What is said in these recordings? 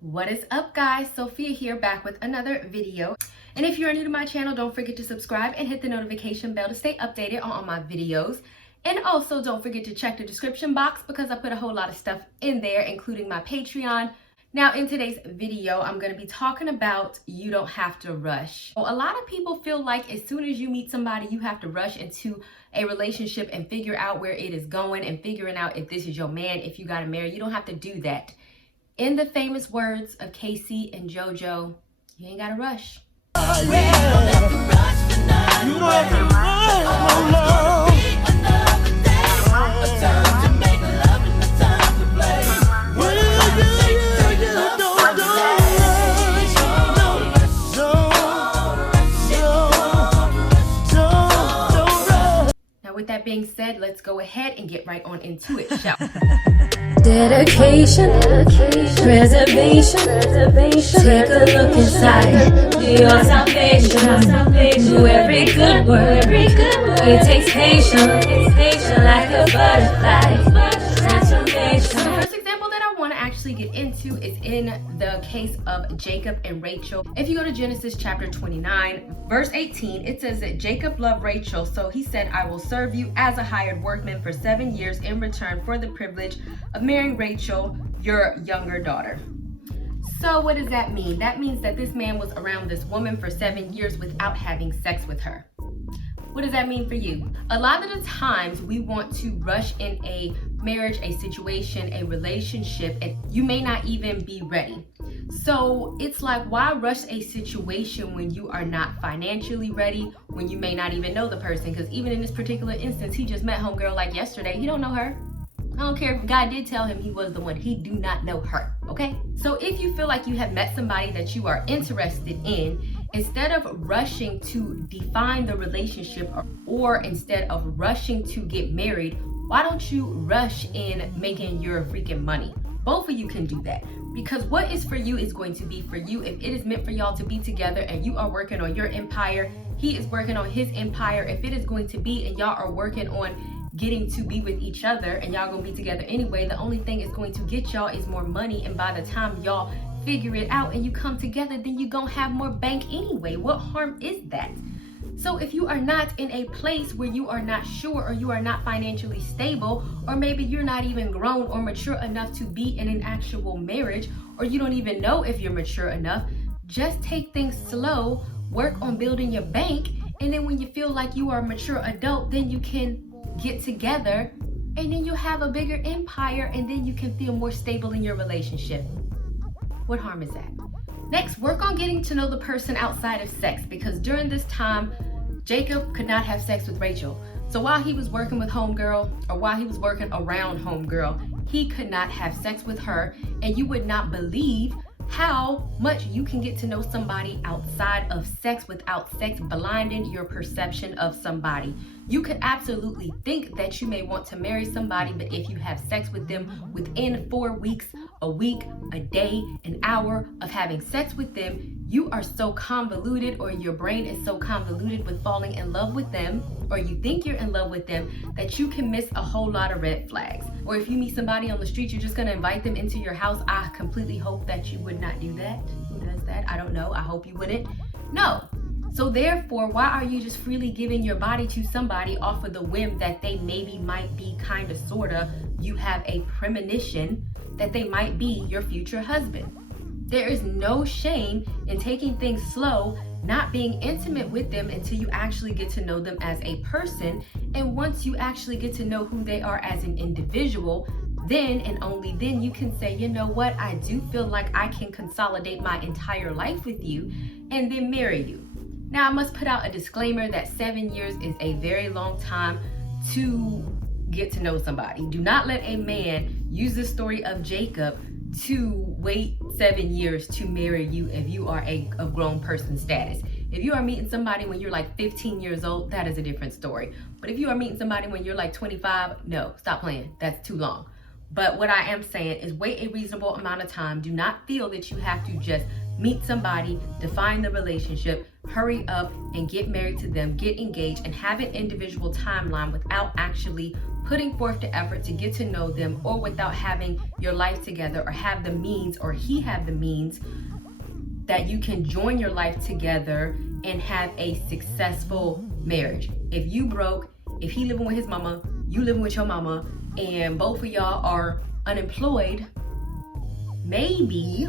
What is up, guys? Sophia here, back with another video. And if you're new to my channel, don't forget to subscribe and hit the notification bell to stay updated on all my videos. And also don't forget to check the description box because I put a whole lot of stuff in there, including my Patreon. Now, in today's video, I'm going to be talking about you don't have to rush. A lot of people feel like as soon as you meet somebody, you have to rush into a relationship and figure out where it is going and figuring out if this is your man, if you got to marry. You don't have to do that. In the famous words of Casey and JoJo, you ain't gotta rush. You don't have to rush, no love. Now, with that being said, let's go ahead and get right on into it, shall we? Dedication, preservation, take a look inside, do your salvation, do every good work, it takes patience, like a butterfly, transformation. So the first example that I want to actually get into is in the case of Jacob and Rachel. If you go to Genesis chapter 29, verse 18, it says that Jacob loved Rachel, so he said, I will serve you as a hired workman for 7 years in return for the privilege of marrying Rachel, your younger daughter. So what does that mean? That means that this man was around this woman for 7 years without having sex with her. What does that mean for you? A lot of the times we want to rush in a marriage, a situation, a relationship, and you may not even be ready. So it's like, why rush a situation when you are not financially ready, when you may not even know the person? Because even in this particular instance, he just met homegirl like yesterday. He don't know her. I don't care if God did tell him he was the one. He do not know her, okay? So if you feel like you have met somebody that you are interested in, instead of rushing to define the relationship or instead of rushing to get married, why don't you rush in making your freaking money? Both of you can do that, because what is for you is going to be for you. If it is meant for y'all to be together and you are working on your empire, he is working on his empire. If it is going to be and y'all are working on getting to be with each other and y'all gonna be together anyway, the only thing is going to get y'all is more money, and by the time y'all figure it out and you come together, then you gonna have more bank anyway. What harm is that? So if you are not in a place where you are not sure, or you are not financially stable, or maybe you're not even grown or mature enough to be in an actual marriage, or you don't even know if you're mature enough, just take things slow, work on building your bank, and then when you feel like you are a mature adult, then you can get together and then you'll have a bigger empire, and then you can feel more stable in your relationship. What harm is that? Next, work on getting to know the person outside of sex, because during this time, Jacob could not have sex with Rachel. So while he was working with homegirl, or while he was working around homegirl, he could not have sex with her, and you would not believe how much you can get to know somebody outside of sex without sex blinding your perception of somebody. You could absolutely think that you may want to marry somebody, but if you have sex with them within 4 weeks, a week, a day, an hour of having sex with them, you are so convoluted, or your brain is so convoluted with falling in love with them, or you think you're in love with them, that you can miss a whole lot of red flags. Or if you meet somebody on the street, you're just gonna invite them into your house. I completely hope that you would not do that. Who does that? I don't know. I hope you wouldn't. No. So therefore, why are you just freely giving your body to somebody off of the whim that they maybe might be kind of, sort of, you have a premonition that they might be your future husband? There is no shame in taking things slow, not being intimate with them until you actually get to know them as a person. And once you actually get to know who they are as an individual, then and only then you can say, you know what, I do feel like I can consolidate my entire life with you and then marry you. Now, I must put out a disclaimer that 7 years is a very long time to get to know somebody. Do not let a man use the story of Jacob to wait 7 years to marry you if you are a grown person status. If you are meeting somebody when you're like 15 years old, that is a different story. But if you are meeting somebody when you're like 25, no, stop playing. That's too long. But what I am saying is wait a reasonable amount of time. Do not feel that you have to just meet somebody, define the relationship, hurry up and get married to them, get engaged, and have an individual timeline without actually putting forth the effort to get to know them, or without having your life together, or have the means, or he have the means, that you can join your life together and have a successful marriage. If you broke, if he living with his mama, you living with your mama, and both of y'all are unemployed, maybe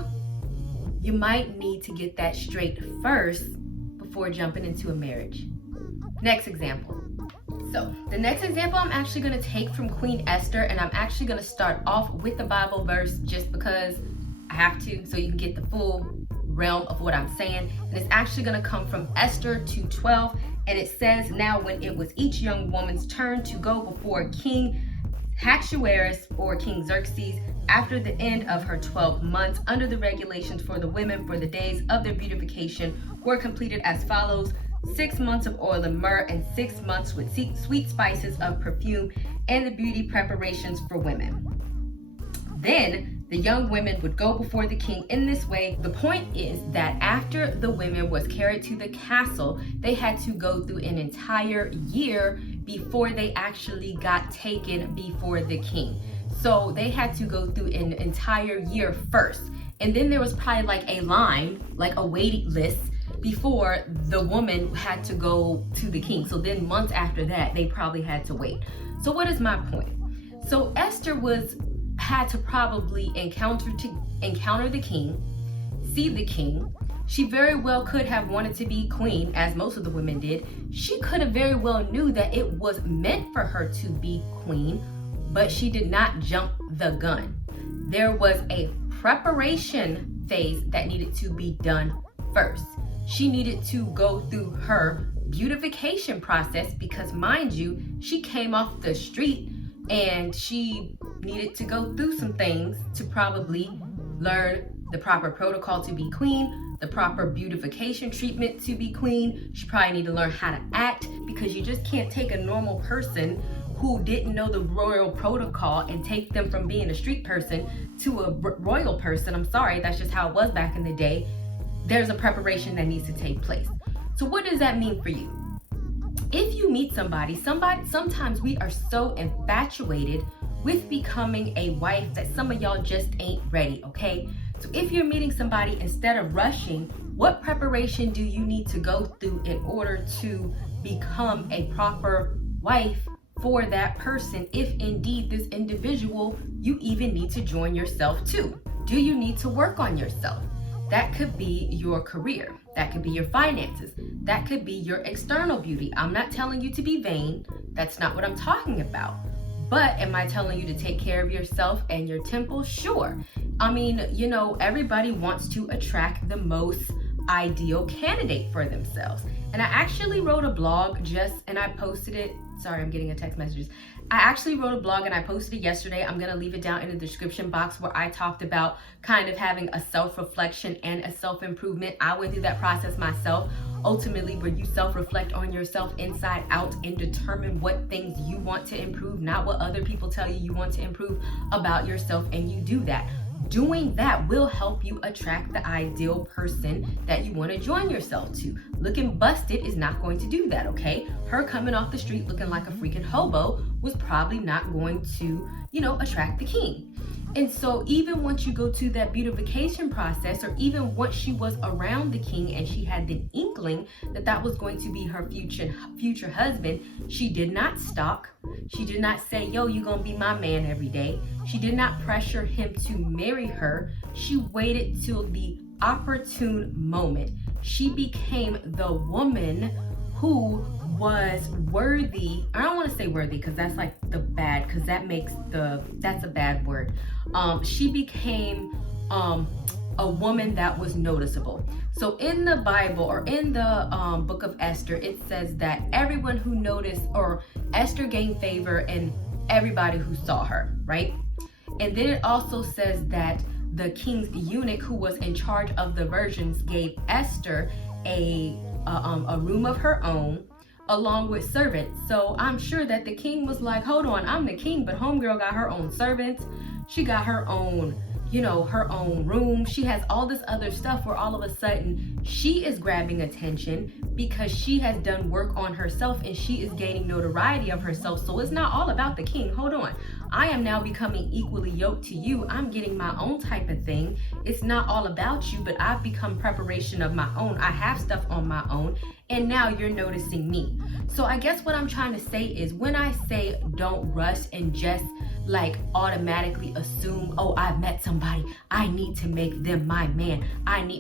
you might need to get that straight first before jumping into a marriage. Next example. So the next example I'm actually going to take from Queen Esther, and I'm actually going to start off with the Bible verse just because I have to, so you can get the full realm of what I'm saying. And it's actually going to come from Esther 2:12, and it says, "Now when it was each young woman's turn to go before King Ahasuerus or King Xerxes, after the end of her 12 months, under the regulations for the women for the days of their beautification were completed as follows: 6 months of oil and myrrh, and 6 months with sweet spices of perfume, and the beauty preparations for women. Then the young women would go before the king in this way." The point is that after the women was carried to the castle, they had to go through an entire year before they actually got taken before the king. So they had to go through an entire year first. And then there was probably like a line, like a waiting list, before the woman had to go to the king. So then months after that, they probably had to wait. So what is my point? So Esther had to probably encounter the king, see the king. She very well could have wanted to be queen, as most of the women did. She could have very well knew that it was meant for her to be queen, but she did not jump the gun. There was a preparation phase that needed to be done first. She needed to go through her beautification process because, mind you, she came off the street and she needed to go through some things to probably learn the proper protocol to be queen, the proper beautification treatment to be queen. She probably need to learn how to act, because you just can't take a normal person who didn't know the royal protocol and take them from being a street person to a royal person. I'm sorry, that's just how it was back in the day. There's a preparation that needs to take place. So what does that mean for you? If you meet somebody, sometimes we are so infatuated with becoming a wife that some of y'all just ain't ready, okay? So if you're meeting somebody, instead of rushing, what preparation do you need to go through in order to become a proper wife for that person, if indeed this individual you even need to join yourself to? Do you need to work on yourself? That could be your career. That could be your finances. That could be your external beauty. I'm not telling you to be vain. That's not what I'm talking about. But am I telling you to take care of yourself and your temple? Sure. I mean, you know, everybody wants to attract the most ideal candidate for themselves. And I actually wrote a blog and I posted it. Sorry, I'm getting a text messages. I actually wrote a blog and I posted it yesterday. I'm going to leave it down in the description box, where I talked about kind of having a self-reflection and a self-improvement. I went through that process myself, ultimately, where you self-reflect on yourself inside out and determine what things you want to improve, not what other people tell you want to improve about yourself, and you do that. Doing that will help you attract the ideal person that you want to join yourself to. Looking busted is not going to do that, okay? Her coming off the street looking like a freaking hobo was probably not going to, attract the king. And so even once you go to that beautification process, or even once she was around the king and she had the inkling that that was going to be her future husband, she did not stalk. She did not say, yo, you're going to be my man every day. She did not pressure him to marry her. She waited till the opportune moment. She became the woman who was worthy. I don't want to say worthy because that's like because that's a bad word. She became a woman that was noticeable. So in the Bible, or in the book of Esther, it says that everyone who noticed, or Esther gained favor in everybody who saw her, right? And then it also says that the king's eunuch, who was in charge of the virgins, gave Esther a room of her own, along with servants. So I'm sure that the king was like, hold on, I'm the king, but homegirl got her own servants. She got her own you know, her own room. She has all this other stuff where all of a sudden she is grabbing attention because she has done work on herself and she is gaining notoriety of herself. So it's not all about the king. Hold on. I am now becoming equally yoked to you. I'm getting my own type of thing. It's not all about you, but I've become preparation of my own. I have stuff on my own, and now you're noticing me. So I guess what I'm trying to say is, when I say don't rush and just like automatically assume, oh, I've met somebody, I need to make them my man.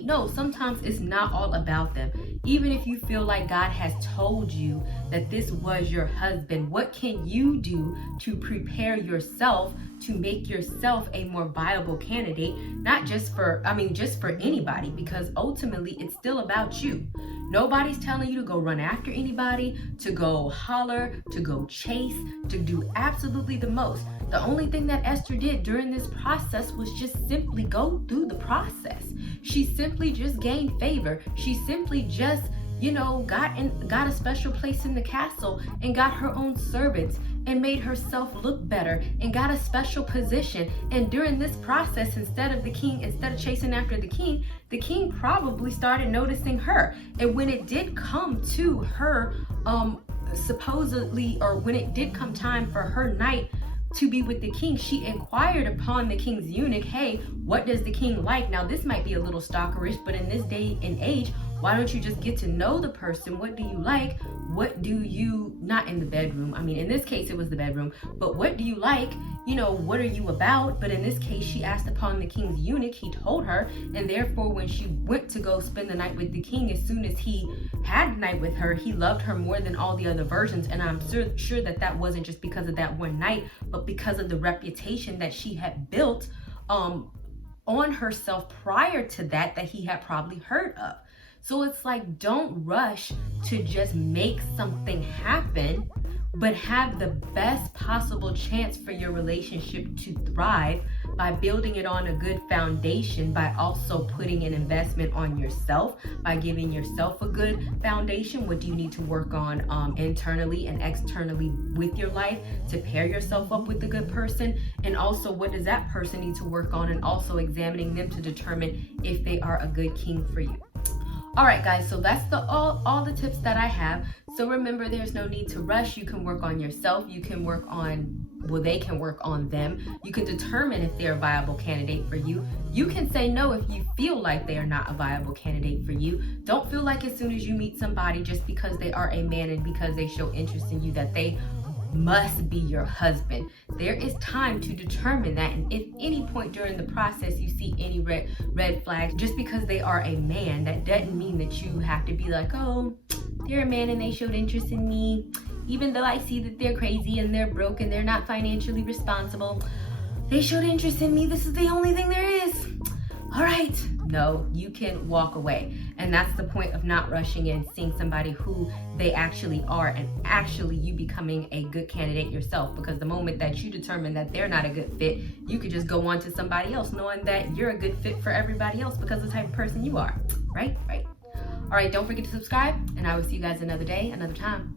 No, sometimes it's not all about them. Even if you feel like God has told you that this was your husband, what can you do to prepare yourself to make yourself a more viable candidate? Not just for, just for anybody, because ultimately it's still about you. Nobody's telling you to go run after anybody, to go holler, to go chase, to do absolutely the most. The only thing that Esther did during this process was just simply go through the process. She simply just gained favor. She simply just, got a special place in the castle and got her own servants and made herself look better and got a special position. And during this process, instead of chasing after the king probably started noticing her. And when it did come to her, when it did come time for her night to be with the king, she inquired upon the king's eunuch, hey, what does the king like? Now, this might be a little stalkerish, but in this day and age, why don't you just get to know the person? What do you like? What do you, not in the bedroom, in this case it was the bedroom, but what do you like? What are you about? But in this case, she asked upon the king's eunuch. He told her, and therefore when she went to go spend the night with the king, as soon as he had the night with her, he loved her more than all the other versions. And I'm sure that wasn't just because of that one night, but because of the reputation that she had built on herself prior to that he had probably heard of. So it's like, don't rush to just make something happen, but have the best possible chance for your relationship to thrive by building it on a good foundation, by also putting an investment on yourself, by giving yourself a good foundation. What do you need to work on internally and externally with your life to pair yourself up with a good person? And also, what does that person need to work on? And also examining them to determine if they are a good king for you. All right, guys, so that's all the tips that I have. So remember, there's no need to rush. You can work on yourself. You can work on, they can work on them. You can determine if they're a viable candidate for you. You can say no if you feel like they are not a viable candidate for you. Don't feel like as soon as you meet somebody, just because they are a man and because they show interest in you, that they must be your husband. There is time to determine that, and if any point during the process you see any red flags, just because they are a man, that doesn't mean that you have to be like, oh, they're a man and they showed interest in me, even though I see that they're crazy and they're broke and they're not financially responsible. They showed interest in me. This is the only thing there is. All right. No, you can walk away. And that's the point of not rushing in, seeing somebody who they actually are, and actually you becoming a good candidate yourself. Because the moment that you determine that they're not a good fit, you could just go on to somebody else, knowing that you're a good fit for everybody else because of the type of person you are. Right? All right, don't forget to subscribe, and I will see you guys another day, another time.